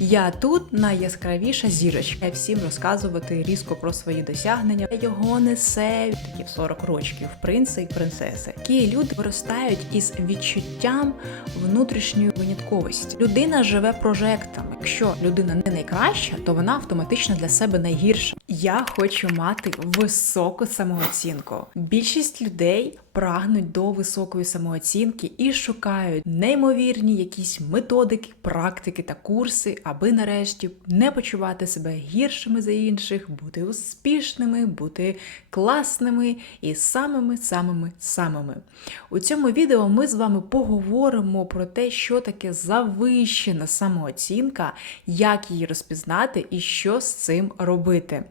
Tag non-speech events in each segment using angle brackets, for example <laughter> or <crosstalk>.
Я тут найяскравіша зірочка. Я всім розказувати різко про свої досягнення. Його несе такі в 40 років принци і принцеси. Такі люди виростають із відчуттям внутрішньої винятковості. Людина живе прожектами. Якщо людина не найкраща, то вона автоматично для себе найгірша. Я хочу мати високу самооцінку. Більшість людей прагнуть до високої самооцінки і шукають неймовірні якісь методики, практики та курси, аби нарешті не почувати себе гіршими за інших, бути успішними, бути класними і самими самими самими. У цьому відео ми з вами поговоримо про те, що таке завищена самооцінка, як її розпізнати і що з цим робити.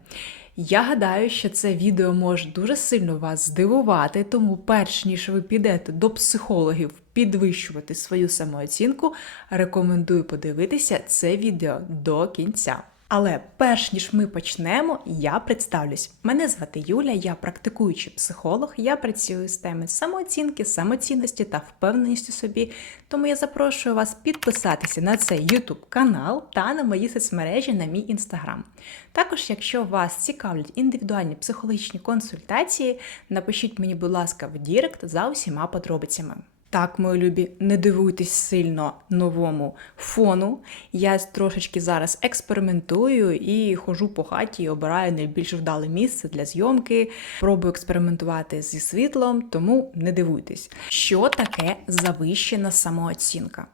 Я гадаю, що це відео може дуже сильно вас здивувати, тому перш ніж ви підете до психологів підвищувати свою самооцінку, рекомендую подивитися це відео до кінця. Але перш ніж ми почнемо, я представлюсь. Мене звати Юля, я практикуючий психолог. Я працюю з теми самооцінки, самоцінності та впевненості собі. Тому я запрошую вас підписатися на цей YouTube канал та на мої соцмережі на мій інстаграм. Також, якщо вас цікавлять індивідуальні психологічні консультації, напишіть мені, будь ласка, в Дірект за усіма подробицями. Так, мої любі, не дивуйтесь сильно новому фону. Я трошечки зараз експериментую і хожу по хаті обираю найбільш вдале місце для зйомки. Пробую експериментувати зі світлом, тому не дивуйтесь. Що таке завищена самооцінка?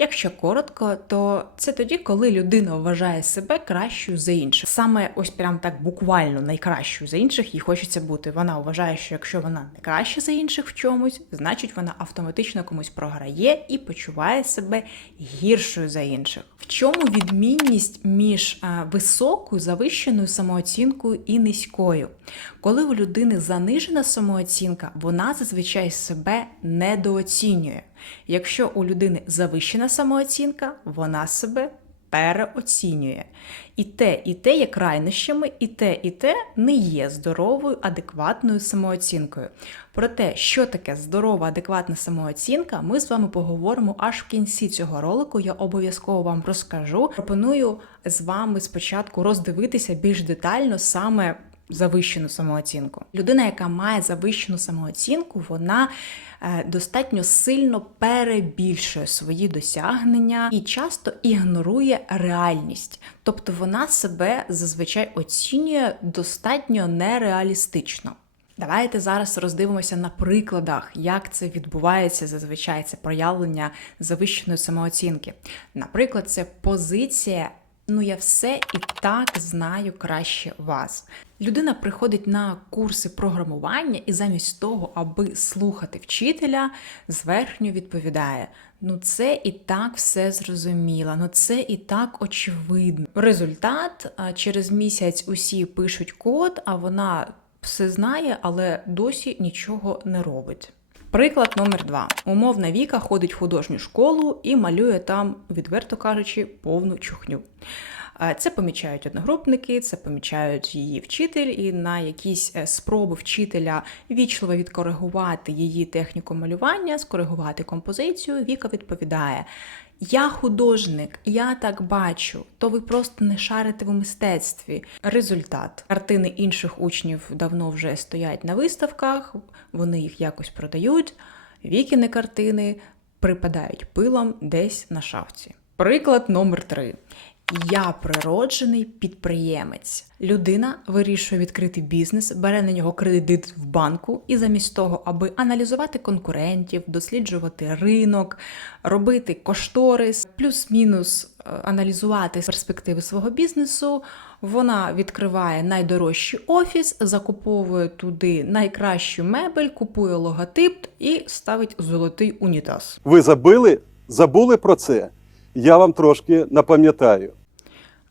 Якщо коротко, то це тоді, коли людина вважає себе кращою за інших. Саме ось прям так буквально найкращою за інших їй хочеться бути. Вона вважає, що якщо вона не краща за інших в чомусь, значить вона автоматично комусь програє і почуває себе гіршою за інших. В чому відмінність між високою завищеною самооцінкою і низькою? Коли у людини занижена самооцінка, вона зазвичай себе недооцінює. Якщо у людини завищена самооцінка, вона себе переоцінює. І те, і те є крайнощами, і те, і те не є здоровою, адекватною самооцінкою. Про те, що таке здорова, адекватна самооцінка, ми з вами поговоримо аж в кінці цього ролику. Я обов'язково вам розкажу. Пропоную з вами спочатку роздивитися більш детально саме завищену самооцінку. Людина, яка має завищену самооцінку, вона е, достатньо сильно перебільшує свої досягнення і часто ігнорує реальність. Тобто вона себе зазвичай оцінює достатньо нереалістично. Давайте зараз роздивимося на прикладах, як це відбувається зазвичай це проявлення завищеної самооцінки. Наприклад, це позиція Ну, я все і так знаю краще вас. Людина приходить на курси програмування і замість того, аби слухати вчителя, зверхньо відповідає: ну це і так все зрозуміло, ну це і так очевидно. Результат через місяць усі пишуть код, а вона все знає, але досі нічого не робить. Приклад номер два. Умовна Віка ходить в художню школу і малює там, відверто кажучи, повну чухню. Це помічають одногрупники, це помічають її вчитель, і на якісь е, спроби вчителя вічливо відкоригувати її техніку малювання, скоригувати композицію. Віка відповідає: Я художник, я так бачу, то ви просто не шарите в мистецтві. Результат картини інших учнів давно вже стоять на виставках, вони їх якось продають. Вікіни картини припадають пилом десь на шафці. Приклад номер три. Я природжений підприємець. Людина вирішує відкрити бізнес, бере на нього кредит в банку, і замість того, аби аналізувати конкурентів, досліджувати ринок, робити кошторис, плюс-мінус е, аналізувати перспективи свого бізнесу. Вона відкриває найдорожчий офіс, закуповує туди найкращу мебель, купує логотип і ставить золотий унітаз. Ви забили, забули про це? Я вам трошки напам'ятаю.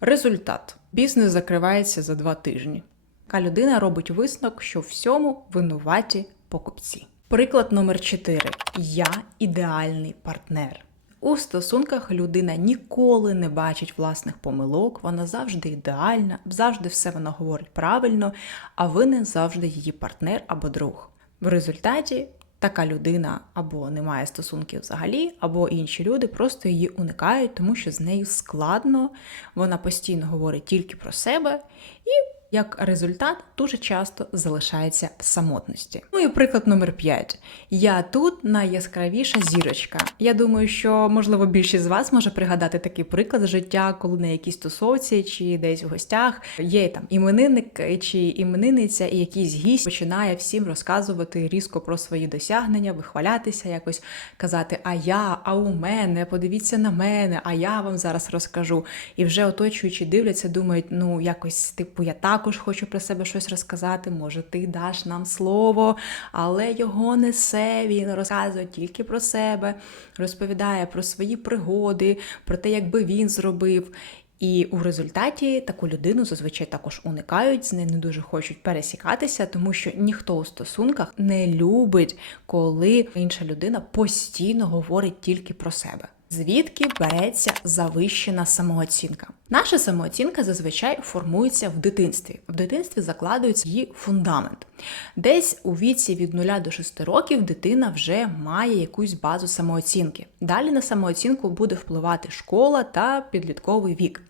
Результат: бізнес закривається за два тижні. Така людина робить висновок, що всьому винуваті покупці. Приклад номер 4. Я ідеальний партнер. У стосунках людина ніколи не бачить власних помилок, вона завжди ідеальна, завжди все вона говорить правильно, а ви не завжди її партнер або друг. В результаті така людина або не має стосунків взагалі, або інші люди просто її уникають, тому що з нею складно, вона постійно говорить тільки про себе і. Як результат дуже часто залишається в самотності. Ну і приклад номер 5. Я тут найяскравіша зірочка. Я думаю, що можливо більшість з вас може пригадати такий приклад життя, коли на якійсь тусовці чи десь в гостях є там іменинник чи іменинниця, і якийсь гість починає всім розказувати різко про свої досягнення, вихвалятися, якось казати: А я, а у мене, подивіться на мене, а я вам зараз розкажу. І вже оточуючи дивляться, думають, ну якось типу я також хочу про себе щось розказати. Може, ти даш нам слово, але його несе. Він розказує тільки про себе, розповідає про свої пригоди, про те, як би він зробив. І у результаті таку людину зазвичай також уникають, з нею не дуже хочуть пересікатися, тому що ніхто у стосунках не любить, коли інша людина постійно говорить тільки про себе. Звідки береться завищена самооцінка? Наша самооцінка зазвичай формується в дитинстві. В дитинстві закладується її фундамент. Десь у віці від 0 до 6 років дитина вже має якусь базу самооцінки. Далі на самооцінку буде впливати школа та підлітковий вік.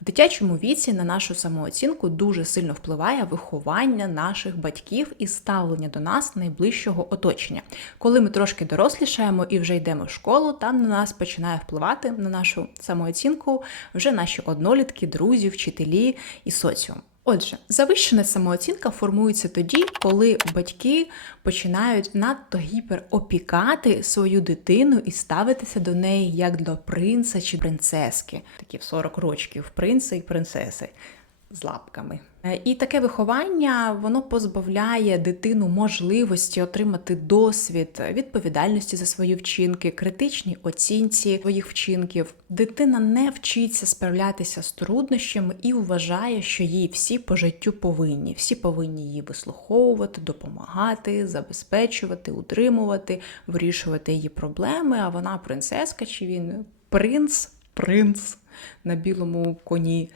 В дитячому віці на нашу самооцінку дуже сильно впливає виховання наших батьків і ставлення до нас найближчого оточення. Коли ми трошки дорослішаємо і вже йдемо в школу, там на нас починає впливати на нашу самооцінку вже наші однолітки, друзі, вчителі і соціум. Отже, завищена самооцінка формується тоді, коли батьки починають надто гіперопікати свою дитину і ставитися до неї як до принца чи принцески, такі в 40 років принци і принцеси з лапками. Е, І таке виховання воно позбавляє дитину можливості отримати досвід, відповідальності за свої вчинки, критичні оцінці своїх вчинків. Дитина не вчиться справлятися з труднощами і вважає, що їй всі по життю повинні. Всі повинні її вислуховувати, допомагати, забезпечувати, утримувати, вирішувати її проблеми. А вона принцеска чи він принц, принц на білому коні.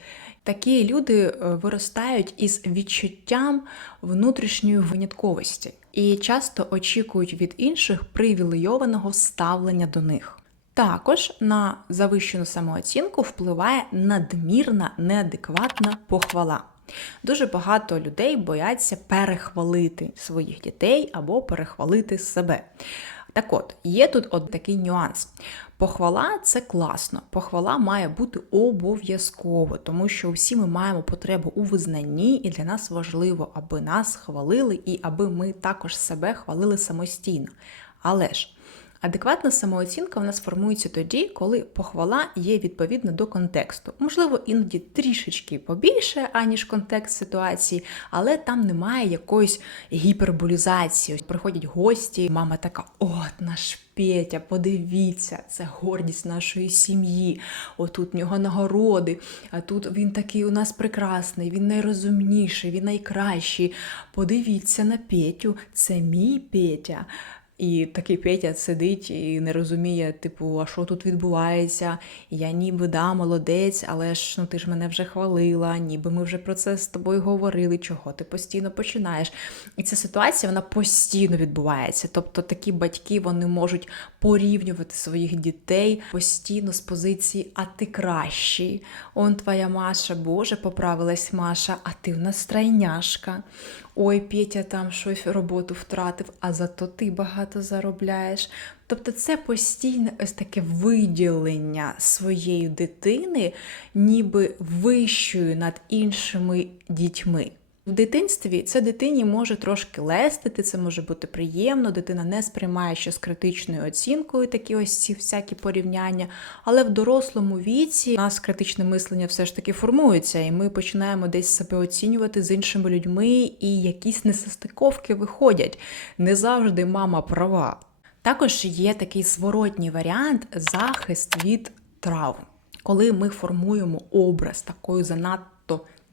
Такі люди е, виростають із відчуттям внутрішньої винятковості і часто очікують від інших привілейованого ставлення до них. Також на завищену самооцінку впливає надмірна неадекватна похвала. Дуже багато людей бояться перехвалити своїх дітей або перехвалити себе. Так от, є тут от такий нюанс. Похвала це класно. Похвала має бути обов'язково, тому що всі ми маємо потребу у визнанні, і для нас важливо, аби нас хвалили і аби ми також себе хвалили самостійно. Але ж адекватна самооцінка в нас формується тоді, коли похвала є відповідно до контексту. Можливо, іноді трішечки побільше, аніж контекст ситуації, але там немає якоїсь гіперболізації. Приходять гості, мама така: от наш Петя, подивіться, це гордість нашої сім'ї. Отут в нього нагороди, а тут він такий у нас прекрасний, він найрозумніший, він найкращий. Подивіться на Петю, це мій Петя. І такий Петя сидить і не розуміє, типу, а що тут відбувається? Я ніби да, молодець, але ж ну ти ж мене вже хвалила, ніби ми вже про це з тобою говорили, чого ти постійно починаєш. І ця ситуація вона постійно відбувається. Тобто такі батьки вони можуть порівнювати своїх дітей постійно з позиції А ти кращий. Он твоя Маша, Боже, поправилась Маша, а ти в нас стройняшка. Ой, Петя там щось роботу втратив, а зато ти багато заробляєш. Тобто це постійне ось таке виділення своєї дитини, ніби вищою над іншими дітьми. В дитинстві це дитині може трошки лестити, це може бути приємно, дитина не сприймає ще з критичною оцінкою такі ось ці всякі порівняння. Але в дорослому віці у нас критичне мислення все ж таки формується, і ми починаємо десь себе оцінювати з іншими людьми, і якісь несостиковки виходять. Не завжди мама права. Також є такий зворотній варіант захист від травм, коли ми формуємо образ такої занадто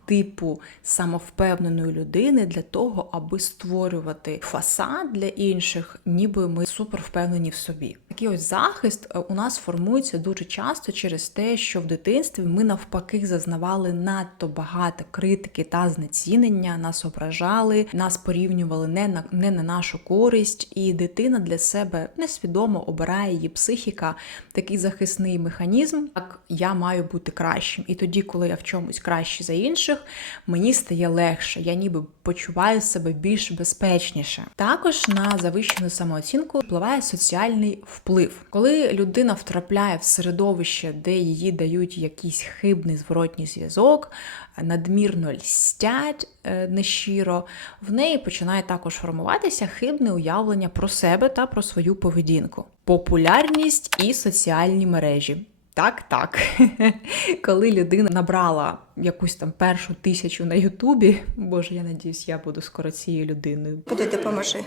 типу самовпевненої людини для того, аби створювати фасад для інших, ніби ми супер впевнені в собі. Такий ось захист е, у нас формується дуже часто через те, що в дитинстві ми навпаки зазнавали надто багато критики та знецінення, нас ображали, нас порівнювали не на не на нашу користь, і дитина для себе несвідомо обирає її психіка такий захисний механізм, як я маю бути кращим. І тоді, коли я в чомусь кращий за інших, мені стає легше, я ніби почуваю себе більш безпечніше. Також на завищену самооцінку впливає соціальний вплив, коли людина втрапляє в середовище, де її дають якийсь хибний зворотній зв'язок, надмірно льстять е, нещиро, в неї починає також формуватися хибне уявлення про себе та про свою поведінку, популярність і соціальні мережі. Так, так. <laughs> Коли людина набрала якусь там першу тисячу на Ютубі, боже, я надіюсь, я буду скоро цією людиною. Куди допоможи?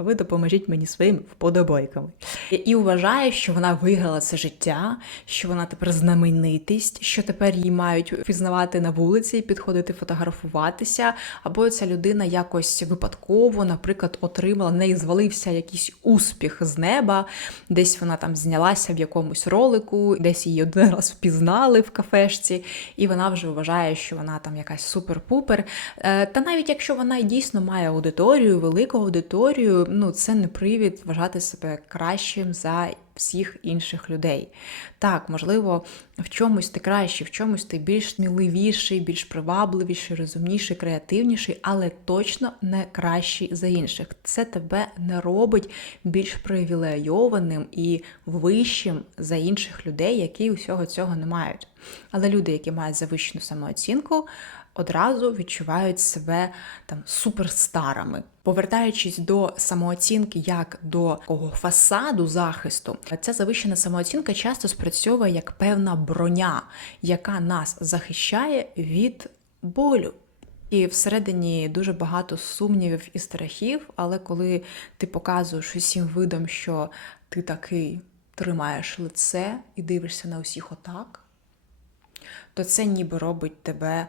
Ви допоможіть мені своїми вподобайками. І вважає, що вона виграла це життя, що вона тепер знаменитість, що тепер її мають впізнавати на вулиці, підходити фотографуватися. Або ця людина якось випадково, наприклад, отримала, в неї звалився якийсь успіх з неба, десь вона там знялася в якомусь ролику, десь її один раз впізнали в кафешці, і вона вже вважає, що вона там якась супер-пупер. Е, Та навіть якщо вона дійсно має аудиторію, велику аудиторію, ну це не привід вважати себе кращим за всіх інших людей. Так, можливо, в чомусь ти кращий, в чомусь ти більш сміливіший, більш привабливіший, розумніший, креативніший, але точно не кращий за інших. Це тебе не робить більш привілейованим і вищим за інших людей, які усього цього не мають. Але люди, які мають завищену самооцінку, одразу відчувають себе там суперстарами. Повертаючись до самооцінки як до такого фасаду захисту, ця завищена самооцінка часто спрацьовує як певна броня, яка нас захищає від болю. І всередині дуже багато сумнівів і страхів, але коли ти показуєш усім видом, що ти такий тримаєш лице і дивишся на усіх отак, то це ніби робить тебе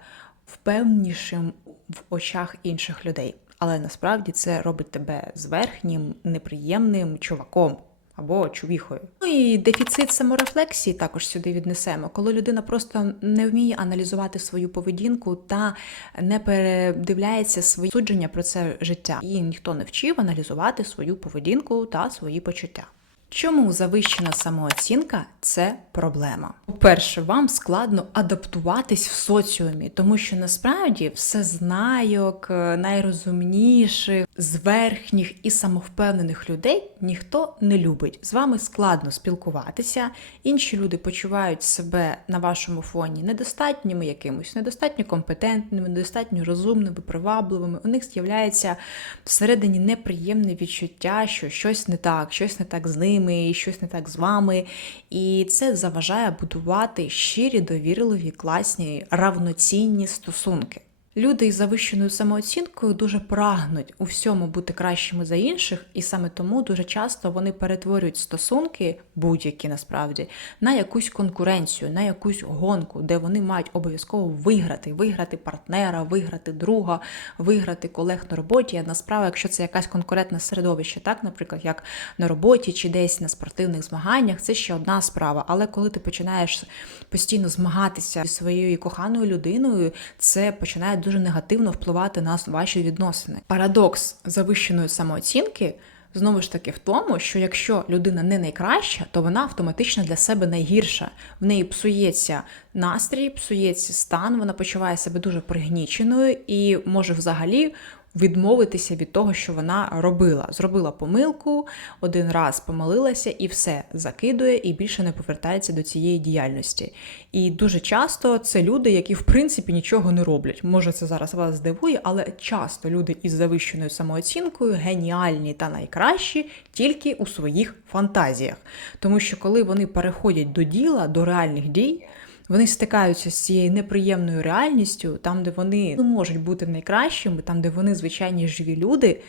впевнішим в очах інших людей. Але насправді це робить тебе зверхнім, неприємним чуваком або чувіхою. Ну і дефіцит саморефлексії також сюди віднесемо, коли людина просто не вміє аналізувати свою поведінку та не передивляється свої судження про це життя. Її ніхто не вчив аналізувати свою поведінку та свої почуття. Чому завищена самооцінка це проблема? По-перше, вам складно адаптуватись в соціумі, тому що насправді все знайок, найрозумніших, зверхніх і самовпевнених людей ніхто не любить. З вами складно спілкуватися. Інші люди почувають себе на вашому фоні недостатніми якимось, недостатньо компетентними, недостатньо розумними, привабливими. У них з'являється всередині неприємне відчуття, що щось не так, щось не так з ними і щось не так з вами. І це заважає будувати щирі, довірливі, класні, равноцінні стосунки. Люди із завищеною самооцінкою дуже прагнуть у всьому бути кращими за інших, і саме тому дуже часто вони перетворюють стосунки, будь-які насправді, на якусь конкуренцію, на якусь гонку, де вони мають обов'язково виграти, виграти партнера, виграти друга, виграти колег на роботі. Одна справа, якщо це якась конкурентне середовище, так, наприклад, як на роботі чи десь на спортивних змаганнях, це ще одна справа. Але коли ти починаєш постійно змагатися зі своєю коханою людиною, це починає дуже негативно впливати на ваші відносини. Парадокс завищеної самооцінки. Знову ж таки, в тому, що якщо людина не найкраща, то вона автоматично для себе найгірша. В неї псується настрій, псується стан, вона почуває себе дуже пригніченою і може взагалі відмовитися від того, що вона робила. Зробила помилку, один раз помилилася і все закидує і більше не повертається до цієї діяльності. І дуже часто це люди, які в принципі нічого не роблять. Може, це зараз вас здивує, але часто люди із завищеною самооцінкою геніальні та найкращі тільки у своїх фантазіях. Тому що коли вони переходять до діла, до реальних дій. Вони стикаються з цією неприємною реальністю, там, де вони не можуть бути найкращими, там, де вони звичайні живі люди.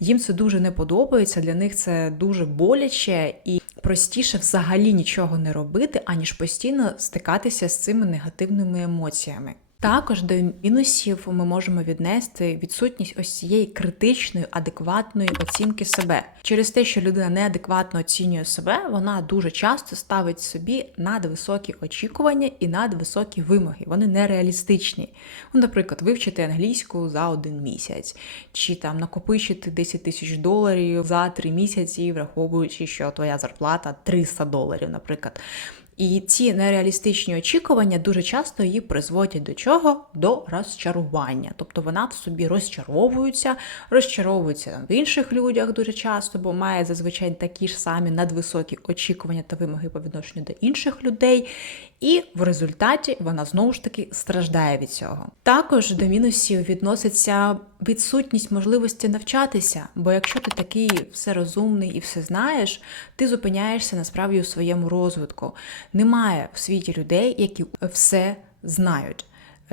Їм це дуже не подобається. Для них це дуже боляче і простіше взагалі нічого не робити, аніж постійно стикатися з цими негативними емоціями. Також до мінусів ми можемо віднести відсутність ось цієї критичної, адекватної оцінки себе. Через те, що людина неадекватно оцінює себе, вона дуже часто ставить собі надвисокі очікування і надвисокі вимоги. Вони нереалістичні. Ну, наприклад, вивчити англійську за один місяць, чи там накопичити 10 тисяч доларів за три місяці, враховуючи, що твоя зарплата 300 доларів, наприклад. І ці нереалістичні очікування дуже часто її призводять до чого? До розчарування. Тобто вона в собі розчаровується, розчаровується в інших людях дуже часто, бо має зазвичай такі ж самі надвисокі очікування та вимоги по відношенню до інших людей. І в результаті вона знову ж таки страждає від цього. Також до мінусів відноситься відсутність можливості навчатися, бо якщо ти такий всерозумний і все знаєш, ти зупиняєшся насправді у своєму розвитку. Немає в світі людей, які все знають.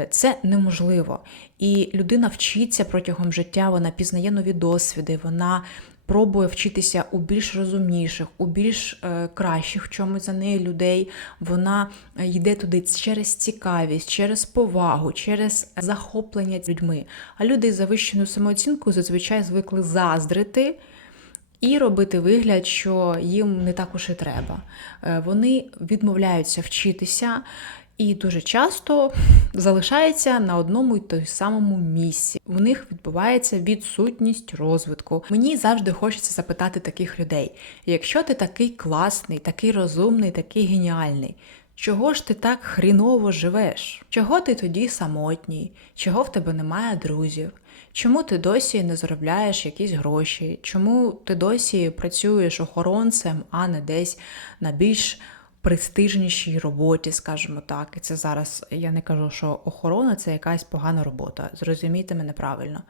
Це неможливо. І людина вчиться протягом життя, вона пізнає нові досвіди, вона пробує вчитися у більш розумніших, у більш е, кращих в чомусь за неї людей. Вона е, йде туди через цікавість, через повагу, через захоплення людьми. А люди з завищеною самооцінкою зазвичай звикли заздрити. І робити вигляд, що їм не так уж і треба. Е, Вони відмовляються вчитися і дуже часто залишаються на одному й той самому місці. У них відбувається відсутність розвитку. Мені завжди хочеться запитати таких людей: якщо ти такий класний, такий розумний, такий геніальний. Чого ж ти так хріново живеш? Чого ти тоді самотній? Чого в тебе немає друзів? Чому ти досі не заробляєш якісь гроші? Чому ти досі працюєш охоронцем, а не десь на більш престижнішій роботі, скажімо так? І це зараз я не кажу, що охорона це якась погана робота. Зрозумійте мене правильно.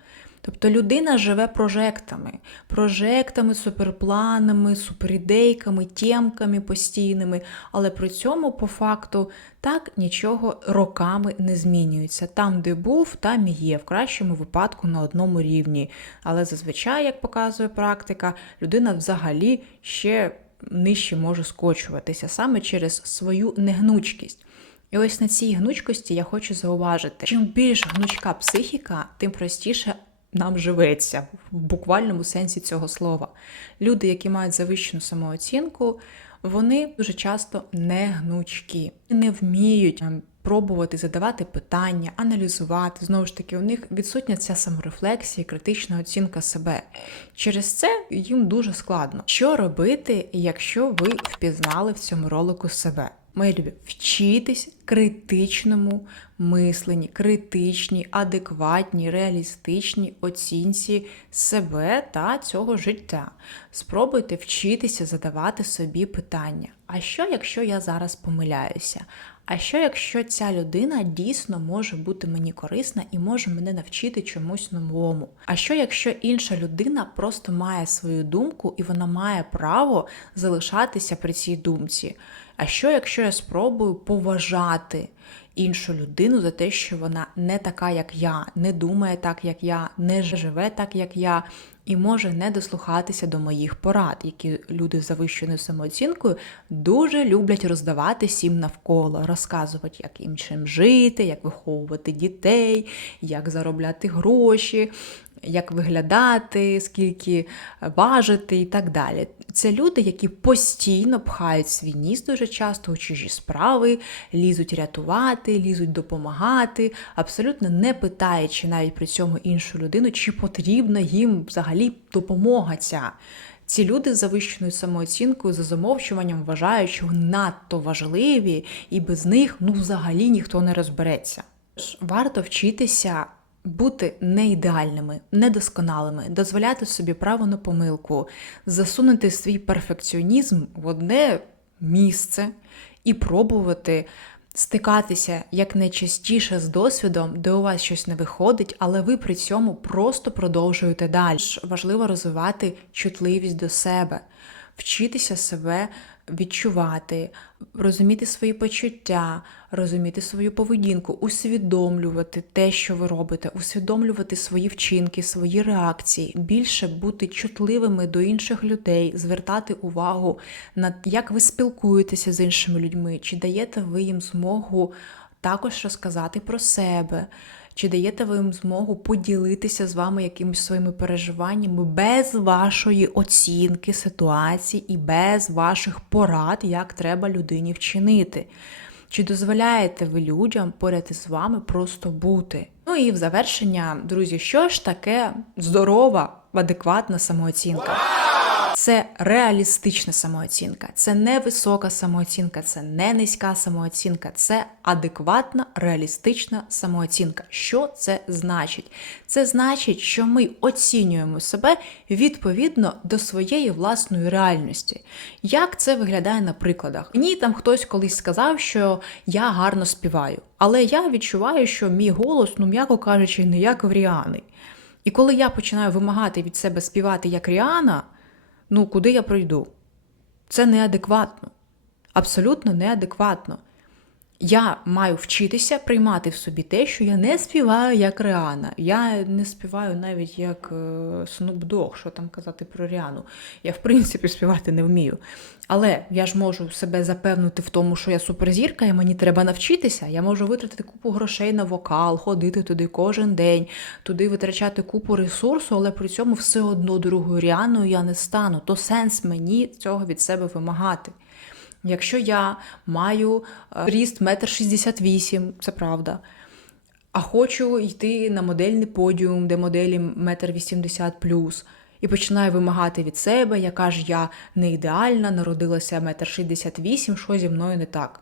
Тобто людина живе прожектами, прожектами, суперпланами, суперідейками, тємками постійними, але при цьому, по факту, так нічого роками не змінюється. Там, де був, там і є, в кращому випадку на одному рівні. Але зазвичай, як показує практика, людина взагалі ще нижче може скочуватися саме через свою негнучкість. І ось на цій гнучкості я хочу зауважити: чим більш гнучка психіка, тим простіше нам живеться в буквальному сенсі цього слова. Люди, які мають завищену самооцінку, вони дуже часто не гнучкі, не вміють ем, пробувати задавати питання, аналізувати. Знову ж таки, у них відсутня ця саморефлексія, критична оцінка себе. Через це їм дуже складно. Що робити, якщо ви впізнали в цьому ролику себе? Мої любі, вчитись критичному мисленні, критичній, адекватній, реалістичній оцінці себе та цього життя. Спробуйте вчитися задавати собі питання: а що, якщо я зараз помиляюся? А що, якщо ця людина дійсно може бути мені корисна і може мене навчити чомусь новому? А що, якщо інша людина просто має свою думку і вона має право залишатися при цій думці? А що, якщо я спробую поважати іншу людину за те, що вона не така, як я, не думає так, як я, не живе так, як я, і може не дослухатися до моїх порад, які люди з завищеною самооцінкою дуже люблять роздавати всім навколо, розказувати, як іншим жити, як виховувати дітей, як заробляти гроші. Як виглядати, скільки важити і так далі. Це люди, які постійно пхають свій ніс дуже часто у чужі справи, лізуть рятувати, лізуть допомагати, абсолютно не питаючи навіть при цьому іншу людину, чи потрібна їм взагалі допомога ця. Ці люди з завищеною самооцінкою за замовчуванням вважають, що надто важливі, і без них ну взагалі ніхто не розбереться. Варто вчитися бути не ідеальними, недосконалими, дозволяти собі право на помилку, засунути свій перфекціонізм в одне місце і пробувати стикатися якнайчастіше з досвідом, де у вас щось не виходить, але ви при цьому просто продовжуєте далі. Важливо розвивати чутливість до себе, вчитися себе відчувати, розуміти свої почуття, розуміти свою поведінку, усвідомлювати те, що ви робите, усвідомлювати свої вчинки, свої реакції, більше бути чутливими до інших людей, звертати увагу на як ви спілкуєтеся з іншими людьми, чи даєте ви їм змогу. також розказати про себе. Чи даєте ви їм змогу поділитися з вами якимись своїми переживаннями без вашої оцінки ситуації і без ваших порад, як треба людині вчинити? Чи дозволяєте ви людям поряд із вами просто бути? Ну і в завершення, друзі, що ж таке здорова, адекватна самооцінка? Це реалістична самооцінка, це не висока самооцінка, це не низька самооцінка, це адекватна, реалістична самооцінка. Що це значить? Це значить, що ми оцінюємо себе відповідно до своєї власної реальності. Як це виглядає на прикладах? Мені там хтось колись сказав, що я гарно співаю, але я відчуваю, що мій голос, ну м'яко кажучи, не як в Ріани. І коли я починаю вимагати від себе співати як Ріана, ну куди я пройду? Це неадекватно. Абсолютно неадекватно. Я маю вчитися приймати в собі те, що я не співаю як Ріана. Я не співаю навіть як е, Snoop Dogg, що там казати про Ріану. Я, в принципі, співати не вмію. Але я ж можу себе запевнити в тому, що я суперзірка, і мені треба навчитися. Я можу витратити купу грошей на вокал, ходити туди кожен день, туди витрачати купу ресурсу, але при цьому все одно другою Ріаною я не стану. То сенс мені цього від себе вимагати. Якщо я маю е, ріст 1,68 м, це правда, а хочу йти на модельний подіум, де моделі 1,80 плюс, і починаю вимагати від себе, яка ж я не ідеальна, народилася 1,68 м, що зі мною не так.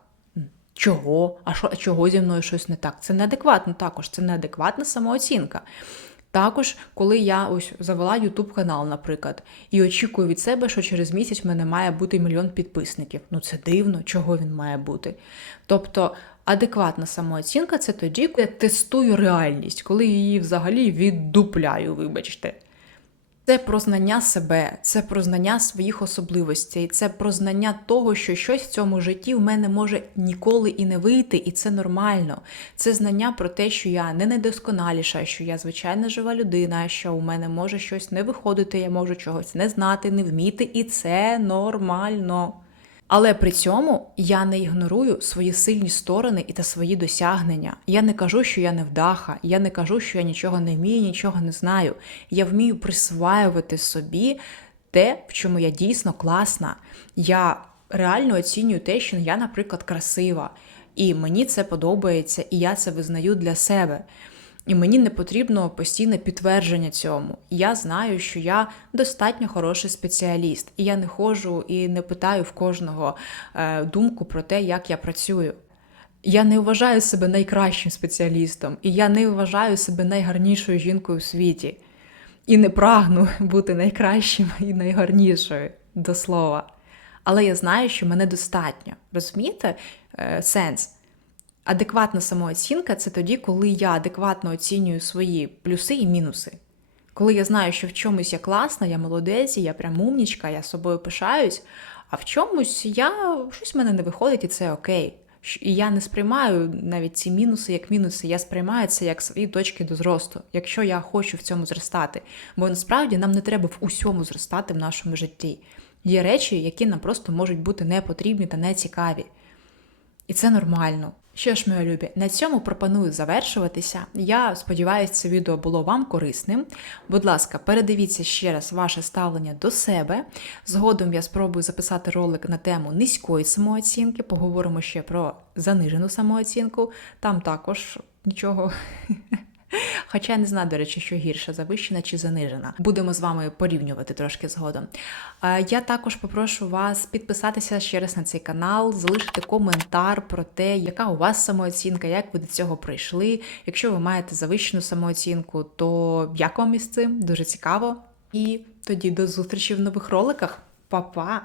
Чого? А що, а чого зі мною щось не так? Це неадекватно також, це неадекватна самооцінка. Також, коли я ось завела YouTube канал, наприклад, і очікую від себе, що через місяць в мене має бути мільйон підписників. Ну це дивно, чого він має бути. Тобто адекватна самооцінка це тоді, коли я тестую реальність, коли її взагалі віддупляю, вибачте. Це про знання себе, це про знання своїх особливостей, це про знання того, що щось в цьому житті в мене може ніколи і не вийти, і це нормально. Це знання про те, що я не недосконаліша, що я звичайна жива людина, що у мене може щось не виходити, я можу чогось не знати, не вміти, і це нормально. Але при цьому я не ігнорую свої сильні сторони і та свої досягнення. Я не кажу, що я невдаха, я не кажу, що я нічого не вмію, нічого не знаю. Я вмію присваювати собі те, в чому я дійсно класна. Я реально оцінюю те, що я, наприклад, красива, і мені це подобається, і я це визнаю для себе. І мені не потрібно постійне підтвердження цьому. Я знаю, що я достатньо хороший спеціаліст, і я не ходжу і не питаю в кожного е, думку про те, як я працюю. Я не вважаю себе найкращим спеціалістом, і я не вважаю себе найгарнішою жінкою в світі. І не прагну <laughs> бути найкращим і найгарнішою до слова. Але я знаю, що мене достатньо. Розумієте е, сенс? Адекватна самооцінка це тоді, коли я адекватно оцінюю свої плюси і мінуси. Коли я знаю, що в чомусь я класна, я молодець, я прям умнічка, я собою пишаюсь, а в чомусь я щось в мене не виходить, і це окей. І я не сприймаю навіть ці мінуси як мінуси, я сприймаю це як свої точки до зросту, якщо я хочу в цьому зростати. Бо насправді нам не треба в усьому зростати в нашому житті. Є речі, які нам просто можуть бути не потрібні та не цікаві. І це нормально. Що ж, мої любі, на цьому пропоную завершуватися. Я сподіваюся, це відео було вам корисним. Будь ласка, передивіться ще раз ваше ставлення до себе. Згодом я спробую записати ролик на тему низької самооцінки. Поговоримо ще про занижену самооцінку. Там також нічого. <laughs> <laughs> Хоча я не знаю, до речі, що гірше, завищена чи занижена. Будемо з вами порівнювати трошки згодом. Я також попрошу вас підписатися ще раз на цей канал, залишити коментар про те, яка у вас самооцінка, як ви до цього прийшли. Якщо ви маєте завищену самооцінку, то як вам із цим? Дуже цікаво. І тоді до зустрічі в нових роликах. Па-па!